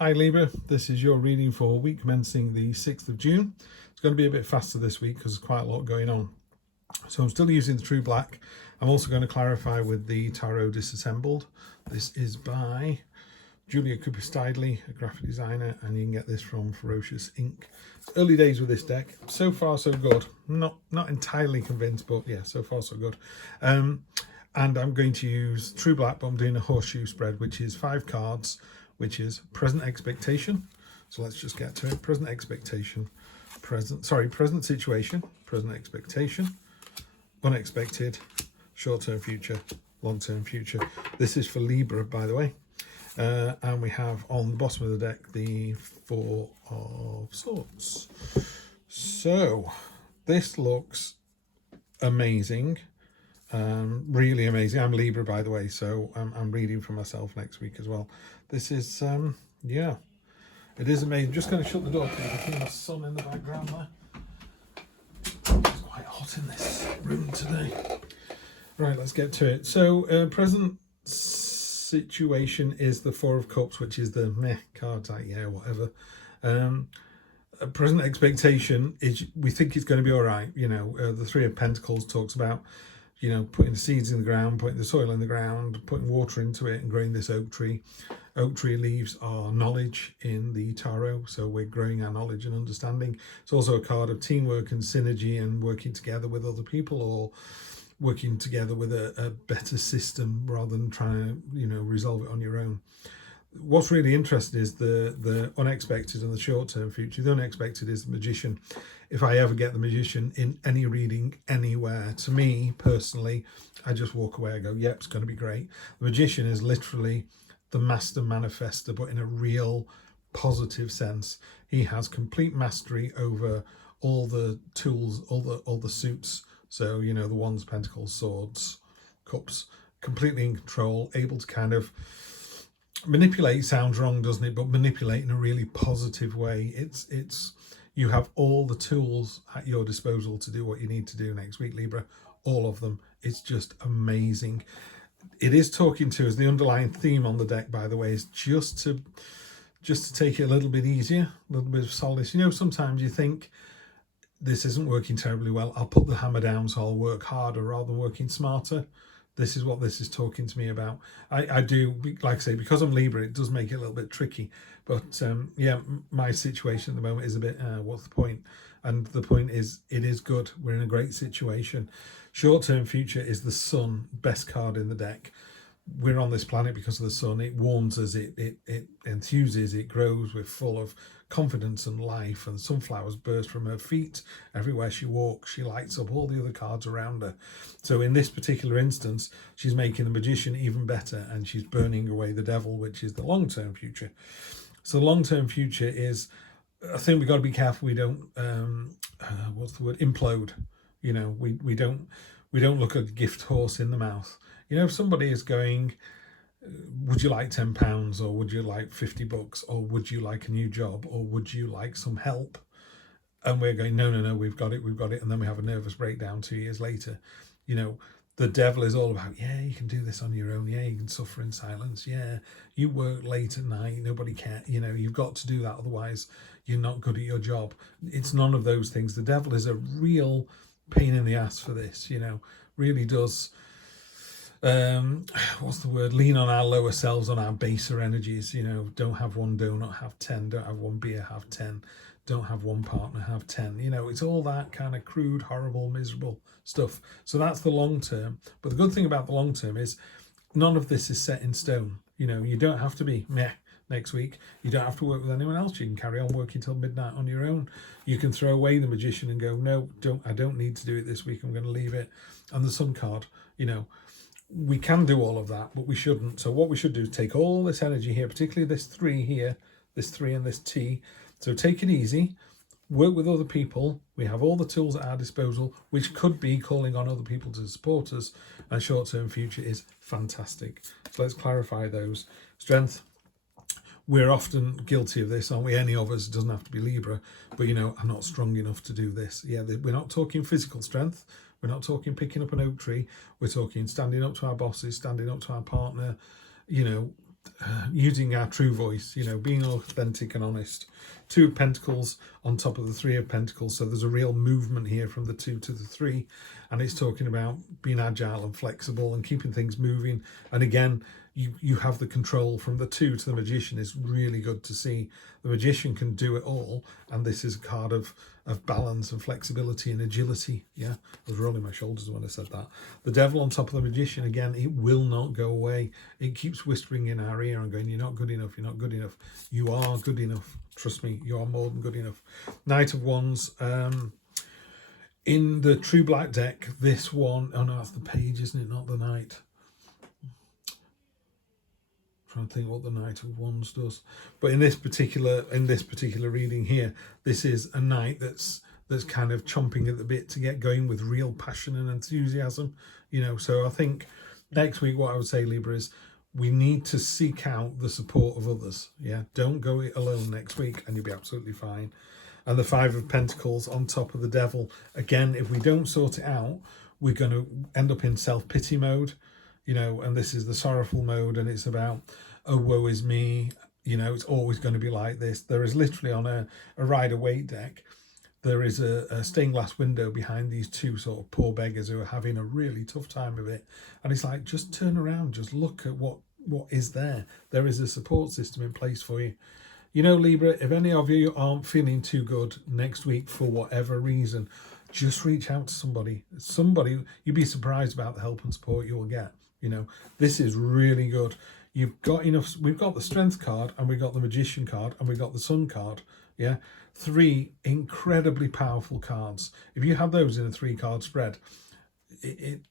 Hi Libra, this is your reading for week commencing the 6th of June. It's going to be a bit faster this week because there's quite a lot going on. So I'm still using the True Black. I'm also going to clarify with the Tarot Disassembled. This is by Julia Cooper-Stidley, a graphic designer, and you can get this from Ferocious Ink. Early days with this deck. So far so good. Not entirely convinced, but yeah, so far so good. And I'm going to use True Black, but I'm doing a horseshoe spread, which is 5 cards, which is present expectation. So let's just get to it. Present expectation, present situation, present expectation, unexpected, short-term future, long-term future. This is for Libra, by the way. And we have on the bottom of the deck the 4 of Swords. So this looks amazing. Really amazing. I'm Libra, by the way, so I'm reading for myself next week as well. This is yeah, it is amazing. Just going to shut the door because you can see my son in the background there. It's quite hot in this room today. Right, let's get to it. So present situation is the 4 of Cups, which is the meh card, like yeah, whatever. Present expectation is we think it's going to be all right. You know, the 3 of Pentacles talks about, you know, putting the seeds in the ground, putting the soil in the ground, putting water into it and growing this oak tree. Oak tree leaves are knowledge in the tarot, so we're growing our knowledge and understanding. It's also a card of teamwork and synergy and working together with other people, or working together with a better system rather than trying to, you know, resolve it on your own. What's really interesting is the unexpected and the short-term future. The unexpected is the Magician. If I ever get the Magician in any reading anywhere, to me personally, I just walk away. I go, yep, it's going to be great. The Magician is literally the master manifester, but in a real positive sense. He has complete mastery over all the tools, all the suits. So, you know, the Wands, Pentacles, Swords, Cups, completely in control, able to kind of manipulate. Sounds wrong, doesn't it? But manipulate in a really positive way. It's you have all the tools at your disposal to do what you need to do next week, Libra. All of them. It's just amazing. It is talking to us. The underlying theme on the deck, by the way, is just to take it a little bit easier, a little bit of solace. You know, sometimes you think this isn't working terribly well. I'll put the hammer down, so I'll work harder rather than working smarter. This is what this is talking to me about. I do, like I say, because I'm Libra, it does make it a little bit tricky. But yeah, my situation at the moment is a bit, what's the point? And the point is, it is good. We're in a great situation. Short-term future is the Sun, best card in the deck. We're on this planet because of the sun. It warms us, it enthuses, it grows. We're full of confidence and life, and sunflowers burst from her feet everywhere she walks. She lights up all the other cards around her. So in this particular instance, she's making the Magician even better, and she's burning away the Devil, which is the long-term future. So the long-term future is, I think we've got to be careful we don't implode. You know, we don't look a gift horse in the mouth. You know, if somebody is going, would you like £10, or would you like $50, or would you like a new job, or would you like some help? And we're going, no, we've got it. And then we have a nervous breakdown 2 years later. You know, the Devil is all about, yeah, you can do this on your own. Yeah, you can suffer in silence. Yeah, you work late at night. Nobody cares. You know, you've got to do that. Otherwise, you're not good at your job. It's none of those things. The Devil is a real pain in the ass for this, you know, really does. What's the word? Lean on our lower selves, on our baser energies. You know, don't have one donut, have 10. Don't have one beer, have 10. Don't have one partner, have 10. You know, it's all that kind of crude, horrible, miserable stuff. So that's the long term. But the good thing about the long term is none of this is set in stone. You know, you don't have to be meh next week. You don't have to work with anyone else. You can carry on working till midnight on your own. You can throw away the Magician and go, no, I don't need to do it this week. I'm going to leave it. And the Sun card, you know, we can do all of that, but we shouldn't. So what we should do is take all this energy here, particularly this 3 here, this 3 and this T. So take it easy, work with other people. We have all the tools at our disposal, which could be calling on other people to support us. And short-term future is fantastic. So let's clarify those. Strength. We're often guilty of this, aren't we? Any of us. It doesn't have to be Libra, but you know, I'm not strong enough to do this. Yeah, we're not talking physical strength. We're not talking picking up an oak tree. We're talking standing up to our bosses, standing up to our partner, you know, using our true voice, you know, being authentic and honest. Two of Pentacles on top of the Three of Pentacles, so there's a real movement here from the 2 to the 3, and it's talking about being agile and flexible and keeping things moving. And again, you have the control from the 2 to the Magician is really good to see. The Magician can do it all, and this is a card of balance and flexibility and agility. Yeah, I was rolling my shoulders when I said that. The Devil on top of the Magician, again, it will not go away. It keeps whispering in our ear and going, you're not good enough, you're not good enough. You are good enough. Trust me, you are more than good enough. Knight of Wands. In the True Black deck, this one, oh no, that's the page, isn't it? Not the Knight. Trying to think what the Knight of Wands does, but in this particular reading here, this is a knight that's kind of chomping at the bit to get going with real passion and enthusiasm, you know. So I think next week, what I would say, Libra, is we need to seek out the support of others. Yeah, don't go it alone next week, and you'll be absolutely fine. And the Five of Pentacles on top of the Devil, again, if we don't sort it out, we're going to end up in self-pity mode. You know, and this is the sorrowful mode, and it's about, oh, woe is me, you know, it's always going to be like this. There is literally on a Rider-Waite deck, there is a stained glass window behind these two sort of poor beggars who are having a really tough time of it. And it's like, just turn around, just look at what is there. There is a support system in place for you. You know, Libra, if any of you aren't feeling too good next week for whatever reason, just reach out to somebody. You'd be surprised about the help and support you will get. You know, this is really good. You've got enough. We've got the Strength card, and we've got the Magician card, and we've got the Sun card. Yeah, 3 incredibly powerful cards. If you have those in a 3-card spread,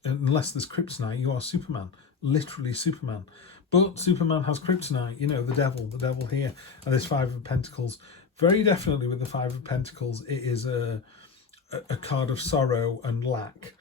unless there's kryptonite, you are Superman, literally Superman. But Superman has kryptonite, you know, the devil here, and this Five of Pentacles. Very definitely with the Five of Pentacles, it is a card of sorrow and lack.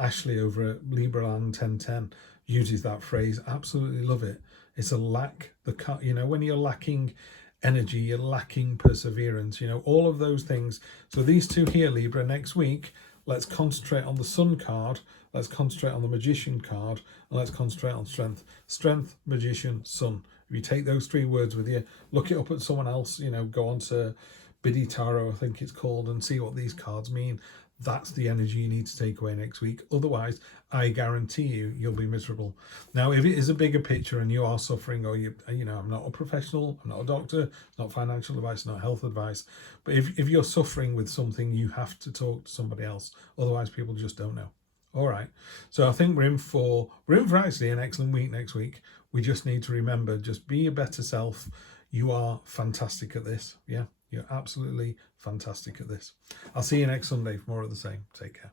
Ashley over at Libra Land 1010 uses that phrase. Absolutely love it. It's a lack. You know, when you're lacking energy, you're lacking perseverance. You know, all of those things. So these two here, Libra, next week, let's concentrate on the Sun card. Let's concentrate on the Magician card, and let's concentrate on Strength. Strength, Magician, Sun. If you take those 3 words with you, look it up at someone else. You know, go on to Biddy Tarot, I think it's called, and see what these cards mean. That's the energy you need to take away next week. Otherwise, I guarantee you'll be miserable. Now, if it is a bigger picture and you are suffering, or you know, I'm not a professional, I'm not a doctor, not financial advice, not health advice, but if you're suffering with something, you have to talk to somebody else. Otherwise, people just don't know. All right. So I think we're in for actually an excellent week next week. We just need to remember, just be your better self. You are fantastic at this. Yeah. You're absolutely fantastic at this. I'll see you next Sunday for more of the same. Take care.